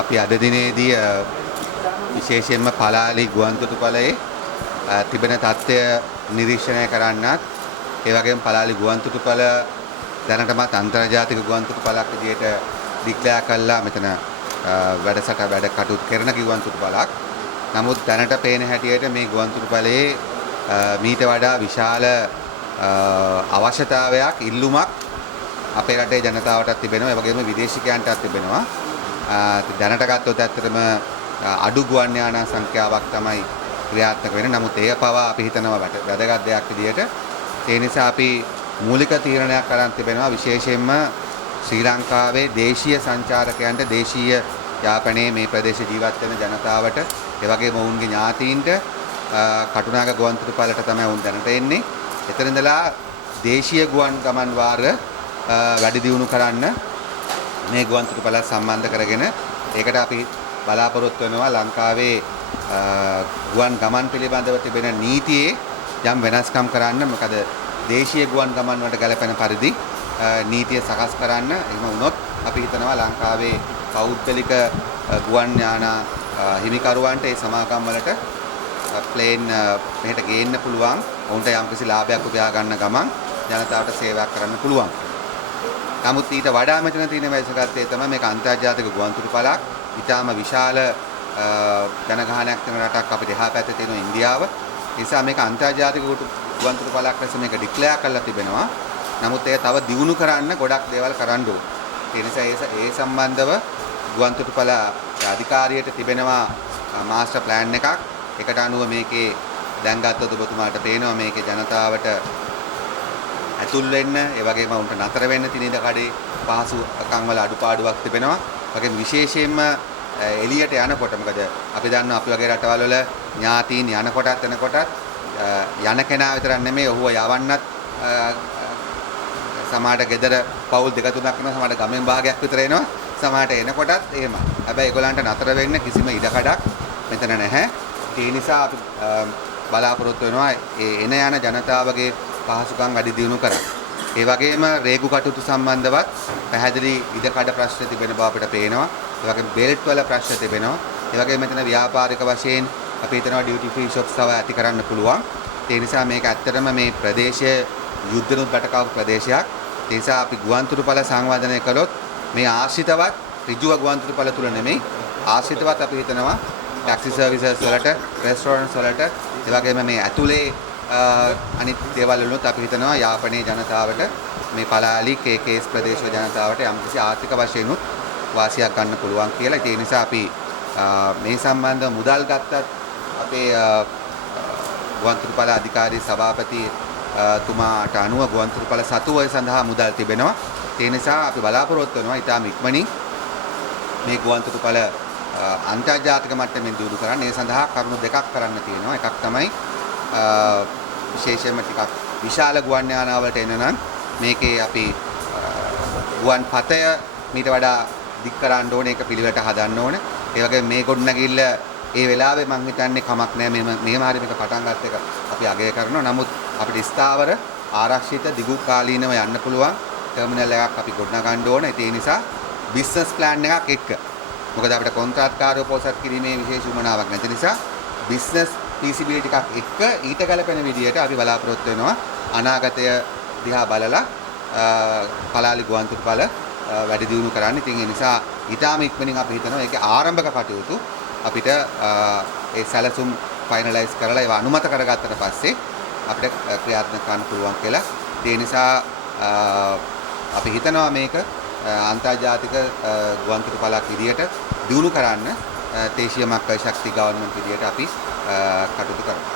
අපි අද දිනේදී විශේෂයෙන්ම පලාලි ගුවන්තොටුපළේ තිබෙන තත්ත්වය නිරීක්ෂණය කරන්නත් ඒ වගේම පලාලි ගුවන්තොටුපළ දැනටමත් අන්තර්ජාතික ගුවන්තොටුපළක් විදිහට ඩික්ලෙයාර් කළා මෙතන වැඩ කටයුතු කරන ගුවන්තොටුපළක්. නමුත් දැනට පේන හැටියට මේ ගුවන්තොටුපළේ මීට වඩා විශාල අවශ්‍යතාවයක් ඉල්ලුමක් අපේ රටේ ජනතාවටත් තිබෙනවා. ඒ වගේම විදේශිකයන්ටත් තිබෙනවා. දැනට ගත්තොත් ඇත්තටම අඩු ගුවන් යාන සංඛ්‍යාවක් තමයි ක්‍රියාත්මක වෙන්නේ. නමුත් එය පවා අපි හිතනවා වැදගත් දෙයක් විදිහට. ඒ නිසා අපි මූලික තීරණයක් අරන් තිබෙනවා විශේෂයෙන්ම ශ්‍රී ලංකාවේ දේශීය සංචාරකයන්ට දේශීය යාපනයේ මේ ප්‍රදේශ ජීවත් වෙන ජනතාවට ඒ වගේම ඔවුන්ගේ ඥාතීන්ට කටුනාග ගුවන්තොටුපළට තමයි ඔවුන් දැනට එන්නේ. එතන ඉඳලා දේශීය ගුවන් ගමන් වාර වැඩි දියුණු කරන්න මේ ගුවන්තොටුපළ සම්බන්ධ කරගෙන ඒකට අපි බලාපොරොත්තු වෙනවා ලංකාවේ ගුවන් ගමන් පිළිබඳව තිබෙන නීතියේ යම් වෙනස්කම් කරන්න. මොකද දේශීය ගුවන් ගමන් වලට ගැලපෙන පරිදි නීතිය සකස් කරන්න. එහෙම වුණොත් අපි හිතනවා ලංකාවේ පෞද්ගලික ගුවන් යාන හිමිකරුවන්ට ඒ සමාගම් වලට ප්ලේන් මෙහෙට ගේන්න පුළුවන්. ඔවුන්ට යම්කිසි ලාභයක් උපයා ගන්න ගමන් ජනතාවට සේවයක් කරන්න පුළුවන්. නමුත් ඊට වඩා මෙතන තියෙන වැදගත්කම තමයි මේක අන්තර්ජාතික ගුවන්තොටුපළක්. ඊටාම විශාල ජනගහනයක් තියෙන රටක් අපිට එහා පැත්තේ තියෙන ඉන්දියාව. ඒ නිසා මේක අන්තර්ජාතික ගුවන්තොටුපළක් ලෙස මේක ඩික්ලෙයාර් කරලා තිබෙනවා. නමුත් ඒක තව දියුණු කරන්න ගොඩක් දේවල් කරන්න ඕන. ඒ නිසා ඒ සම්බන්ධව ගුවන්තොටුපළ අධිකාරියට තිබෙනවා මාස්ටර් ප්ලෑන් එකක්. ඒකට අනුව මේකේ දැන් ගත්තොත් ඔබතුමාට පේනවා මේකේ ජනතාවට ඇතුල් වෙන්න ඒ වගේම උන්ට නතර වෙන්න තියෙන ඉඩකඩේ පහසුකම් වල අඩුපාඩුවක් තිබෙනවා. වගේම විශේෂයෙන්ම එළියට යනකොට මොකද අපි දන්නවා අපි වගේ රටවල් වල ඥාතීන් යනකොටත් එනකොටත් යන කෙනා විතරක් නෙමෙයි ඔහුව යවන්නත් සමහරට ගෙදර පවුල් දෙක තුනක් වෙනවා. සමහරට ගමෙන් භාගයක් විතර එනවා. සමහරට එනකොටත් එහෙම. හැබැයි ඒගොල්ලන්ට නතර වෙන්න කිසිම ඉඩකඩක් මෙතන නැහැ. ඒ නිසා අපි බලාපොරොත්තු වෙනවා එන යන ජනතාවගේ පහසුකම් වැඩි දියුණු කරන්න. ඒ වගේම රේගු කටයුතු සම්බන්ධවත් පැහැදිලි ඉඩකඩ ප්‍රශ්න තිබෙන බව අපිට පේනවා. ඒ වගේම බෙල්ට් වල ප්‍රශ්න තිබෙනවා. ඒ වගේම මෙතන ව්‍යාපාරික වශයෙන් අපි හිතනවා ඩියුටි ෆ්‍රී ෂොප්ස් තව ඇති කරන්න පුළුවන්. ඒ නිසා මේක ඇත්තටම මේ ප්‍රදේශයේ යුද්ධනුත් බටකවු ප්‍රදේශයක්. ඒ නිසා අපි ගුවන්තොටුපළ සංවර්ධනය කළොත් මේ ආශ්‍රිතවත් ඍජුව ගුවන්තොටුපළ තුල නෙමෙයි ආශ්‍රිතවත් අපි හිතනවා ටැක්සි සර්විසස් වලට රෙස්ටොරන්ට්ස් වලට ඒ වගේම මේ ඇතුලේ අනිත් දේවල් වලුත් අපි හිතනවා යාපනයේ ජනතාවට මේ පලාලි කේකේස් ප්‍රදේශ ජනතාවට යම්කිසි ආර්ථික වශයෙන් උත් වාසියක් ගන්න පුළුවන් කියලා. ඒ නිසා අපි මේ සම්බන්ධව මුදල් ගත්තත් අපේ ගුවන්තොටුපළ අධිකාරී සභාපති තුමාට අනුව ගුවන්තොටුපළ සතුව සඳහා මුදල් තිබෙනවා. ඒ නිසා අපි බලාපොරොත්තු වෙනවා ඉතාම ඉක්මනින් මේ ගුවන්තොටුපළ අන්තර්ජාතික මට්ටමින් දියුණු කරන්න. ඒ සඳහා කරුණු දෙකක් කරන්න තියෙනවා. එකක් තමයි විශේෂයෙන්ම ටිකක් විශාල ගුවන් යානාවලට එන නම් මේකේ අපි ගුවන් පතය මීට වඩා දික් කරන්න ඕනේ. ඒක පිළිවෙලට හදන්න ඕනේ. ඒ වගේම මේ ගොඩනැගිල්ල ඒ වෙලාවේ මම හිතන්නේ කමක් නැහැ. මෙහෙම හරි මේක පටන් ගන්න එක අපි අගය කරනවා. නමුත් අපිට ස්ථාවර ආරක්ෂිත දිගු කාලීනව යන්න පුළුවන් ටර්මිනල් එකක් අපි ගොඩනගන්න ඕනේ. ඒ නිසා බිස්නස් ප්ලෑන් එකක් එක්ක. මොකද අපිට කොන්ත්‍රාත්කාරව පොසත් කිරීමේ විශේෂ උවමනාවක් නැති නිසා බිස්නස් ෆීසිබිලිටි එකක් එක්ක ඊට ගැලපෙන විදිහට අපි බලාපොරොත්තු වෙනවා අනාගතය දිහා බලලා පලාලි ගුවන්තොටුපළ වැඩි දියුණු කරන්න. ඉතින් ඒ නිසා ඊටාම ඉක්මනින් අපි හිතනවා ඒකේ ආරම්භක කටයුතු අපිට ඒ සැලසුම් ෆයිනලයිස් කරලා ඒවා අනුමත කරගත්තට පස්සේ අපිට ක්‍රියාත්මක කරන්න පුළුවන් කියලා. ඒ නිසා අපි හිතනවා මේක අන්තර්ජාතික ගුවන්තොටුපළක් විදියට දියුණු කරන්න දේශීය මක්කල් ශක්ති ගවර්න්මන්ට් විදියට අපි කටයුතු කරනවා.